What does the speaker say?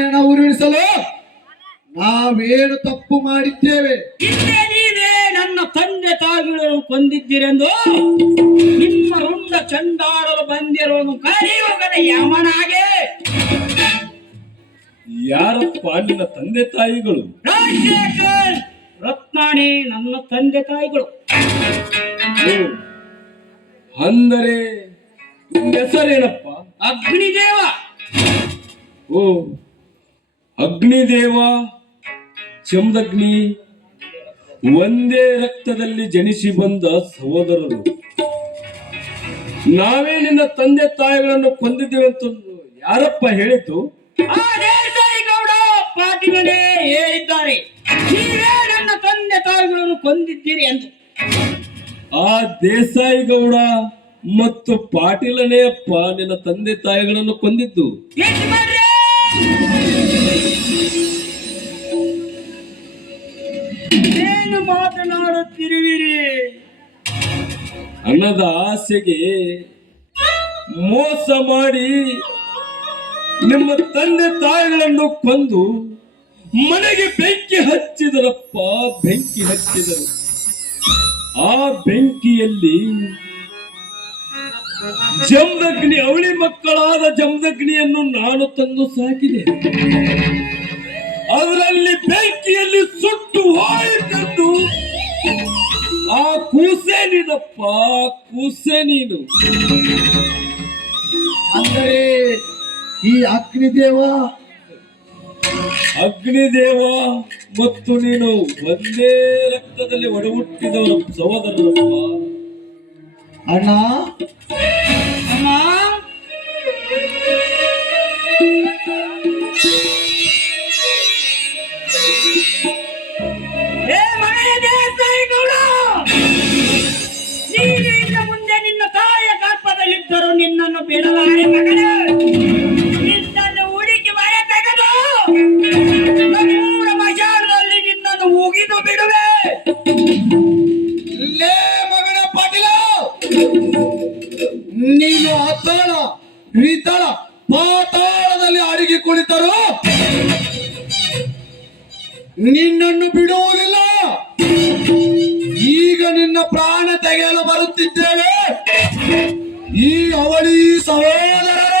ಹೆಣ ಉರುಳಿಸಲು ನಾವೇನು ತಪ್ಪು ಮಾಡಿದ್ದೇವೆ? ನೀವೇ ನನ್ನ ತಂದೆ ತಾಯಿಗಳನ್ನು ಕೊಂದಿದ್ದೀರೆಂದು ನಿಮ್ಮ ರುಂಡ ಚಂಡಾಡಲು ಬಂದಿರೋನು ಕಲಿಯುಗದ ಯಮನಾಗೆ. ಯಾರಪ್ಪ ನಿನ್ನ ತಂದೆ ತಾಯಿಗಳು? ರಾಜಶೇಖರ್ ರತ್ನಾಣಿ ನನ್ನ ತಂದೆ ತಾಯಿಗಳು. ಅಂದರೆ ಹೆಸರೇನಪ್ಪ? ಅಗ್ನಿದೇವ. ಓ, ಅಗ್ನಿದೇವ ಚಮದಗ್ನಿ ಒಂದೇ ರಕ್ತದಲ್ಲಿ ಜನಿಸಿ ಬಂದ ಸಹೋದರರು. ನಾವೇ ನಿನ್ನ ತಂದೆ ತಾಯಿಗಳನ್ನು ಕೊಂದಿದ್ದೇವೆ ಅಂತ ಯಾರಪ್ಪ ಹೇಳಿತು? ಆ ದೇಸಾಯಿ ಗೌಡ ಪಾಟೀಲನೇ ಹೇಳಿದ್ದಾರೆ, ನೀವೇ ನನ್ನ ತಂದೆ ತಾಯಿಗಳನ್ನು ಕೊಂದಿದ್ದೀರಿ ಎಂದು. ಆ ದೇಸಾಯಿ ಗೌಡ ಮತ್ತು ಪಾಟೀಲನೇ ಅಪ್ಪ ನಿನ್ನ ತಂದೆ ತಾಯಿಗಳನ್ನು ಕೊಂದಿದ್ದು. ಏನು ಮಾತನಾಡುತ್ತಿರುವಿರಿ? ಹಣದ ಆಸೆಗೆ ಮೋಸ ಮಾಡಿ ನಿಮ್ಮ ತಂದೆ ತಾಯಿಗಳನ್ನು ಕೊಂದು ಮನೆಗೆ ಬೆಂಕಿ ಹಚ್ಚಿದರಪ್ಪ. ಬೆಂಕಿ ಹಚ್ಚಿದರು. ಆ ಬೆಂಕಿಯಲ್ಲಿ ಜಮದಗ್ನಿ, ಅವಳಿ ಮಕ್ಕಳಾದ ಜಮದಗ್ನಿಯನ್ನು ನಾನು ತಂದು ಸಾಕಿದೆ. ಅದರಲ್ಲಿ ಬೆಂಕಿಯಲ್ಲಿ ಸುಟ್ಟು ಹೋಯಿತಂದು ಆ ಕೂಸೆ ನೀನಪ್ಪ, ಕೂಸೆ ನೀನು. ಅಂದರೆ ಈ ಅಗ್ನಿದೇವ ಮತ್ತು ನೀನು ಒಂದೇ ರಕ್ತದಲ್ಲಿ ಒಡಹುಟ್ಟಿದವರ ಸಹೋದರರಪ್ಪ. ಅಣ್ಣ, ಮುಂದೆ ನಿನ್ನ ತಾಯಿಯ ಗರ್ಭದಲ್ಲಿದ್ದರು ನಿನ್ನನ್ನು ಬಿಡಲಾರೆ ಮಗನೇ. ನಿನ್ನನ್ನು ಹುಡುಕಿ ಮನೆ ತೆಗೆದು ಮಜಾರದಲ್ಲಿ ನಿನ್ನನ್ನು ಉಗಿದು ಬಿಡುವೆ. ಲೇ ಮಗನ ಪಾಟೀಲ, ನೀನು ಅತ್ತಳ ವಿತಳ ಪಾತಾಳದಲ್ಲಿ ಅಡಿಗೆ ಕುಳಿತರು ನಿನ್ನನ್ನು ಬಿಡುವುದಿಲ್ಲ. ಈಗ ನಿನ್ನ ಪ್ರಾಣ ತೆಗೆಯಲು ಬರುತ್ತಿದ್ದೇವೆ. ಈ ಅವಳಿ ಸಹೋದರರು